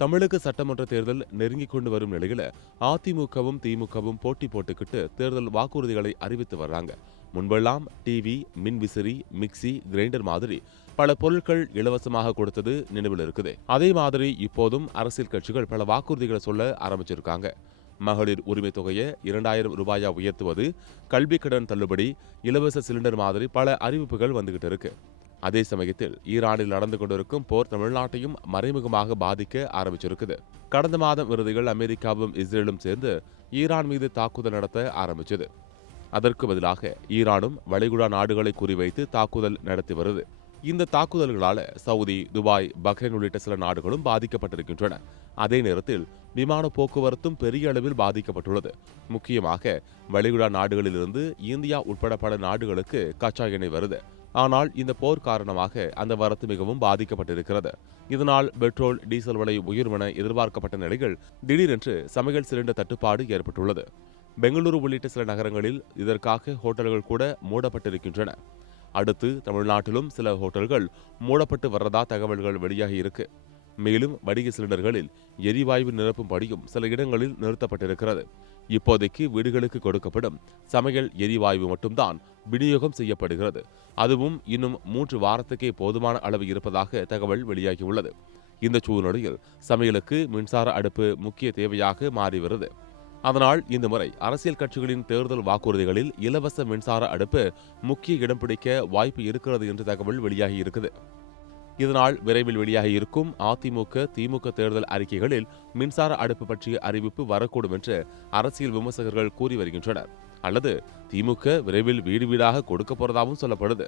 தமிழக சட்டமன்ற தேர்தல் நெருங்கிக் கொண்டு வரும் நிலையில அதிமுகவும் திமுகவும் போட்டி போட்டுக்கிட்டு தேர்தல் வாக்குறுதிகளை அறிவித்து வர்றாங்க. முன்பெல்லாம் டிவி, மின்விசிறி, மிக்சி, கிரைண்டர் மாதிரி பல பொருட்கள் இலவசமாக கொடுத்தது நினைவில் இருக்குது. அதே மாதிரி இப்போதும் அரசியல் கட்சிகள் பல வாக்குறுதிகளை சொல்ல ஆரம்பிச்சிருக்காங்க. மகளிர் உரிமை தொகையை 2000 ரூபாயா உயர்த்துவது, கல்வி கடன் தள்ளுபடி, இலவச சிலிண்டர் மாதிரி பல அறிவிப்புகள் வந்துகிட்டு இருக்கு. அதே சமயத்தில் ஈரானில் நடந்து கொண்டிருக்கும் போர் தமிழ்நாட்டையும் மறைமுகமாக பாதிக்க ஆரம்பிச்சிருக்குது. கடந்த மாதம் இறுதியில் அமெரிக்காவும் இஸ்ரேலும் சேர்ந்து ஈரான் மீது தாக்குதல் நடத்த ஆரம்பிச்சது. அதற்கு பதிலாக ஈரானும் வளைகுடா நாடுகளை குறிவைத்து தாக்குதல் நடத்தி வருது. இந்த தாக்குதல்களால சவுதி, துபாய், பஹ்ரைன் உள்ளிட்ட சில நாடுகளும் பாதிக்கப்பட்டிருக்கின்றன. அதே நேரத்தில் விமான போக்குவரத்தும் பெரிய அளவில் பாதிக்கப்பட்டுள்ளது. முக்கியமாக வளைகுடா நாடுகளிலிருந்து இந்தியா உட்பட பல நாடுகளுக்கு கச்சா எண்ணெய் வருது. ஆனால் இந்த போர் காரணமாக அந்த வரத்து மிகவும் பாதிக்கப்பட்டிருக்கிறது. இதனால் பெட்ரோல், டீசல் விலை உயரும் என எதிர்பார்க்கப்பட்ட நிலையில் திடீரென்று சமையல் சிலிண்டர் தட்டுப்பாடு ஏற்பட்டுள்ளது. பெங்களூரு உள்ளிட்ட சில நகரங்களில் இதற்காக ஹோட்டல்கள் கூட மூடப்பட்டிருக்கின்றன. அடுத்து தமிழ்நாட்டிலும் சில ஹோட்டல்கள் மூடப்பட்டு வர்றதா தகவல்கள் வெளியாகி இருக்கு. மேலும் வடிக சிலிண்டர்களில் எரிவாயு நிரப்பும் படியும் சில இடங்களில் நிறுத்தப்பட்டிருக்கிறது. இப்போதைக்கு வீடுகளுக்கு கொடுக்கப்படும் சமையல் எரிவாயு மட்டும்தான் விநியோகம் செய்யப்படுகிறது. அதுவும் இன்னும் 3 வாரத்துக்கே போதுமான அளவு இருப்பதாக தகவல் வெளியாகியுள்ளது. இந்த சூழ்நிலையில் சமையலுக்கு மின்சார அடுப்பு முக்கிய தேவையாக மாறி வருது. அதனால் இந்த முறை அரசியல் கட்சிகளின் தேர்தல் வாக்குறுதிகளில் இலவச மின்சார அடுப்பு முக்கிய இடம் பிடிக்க வாய்ப்பு இருக்கிறது என்று தகவல் வெளியாகி இருக்குது. இதனால் விரைவில் வெளியாக இருக்கும் அதிமுக, திமுக தேர்தல் அறிக்கைகளில் மின்சார அடுப்பு பற்றிய அறிவிப்பு வரக்கூடும் என்று அரசியல் விமர்சகர்கள் கூறி வருகின்றனர். அல்லது திமுக விரைவில் வீடு வீடாக கொடுக்க போறதாகவும் சொல்லப்படுது.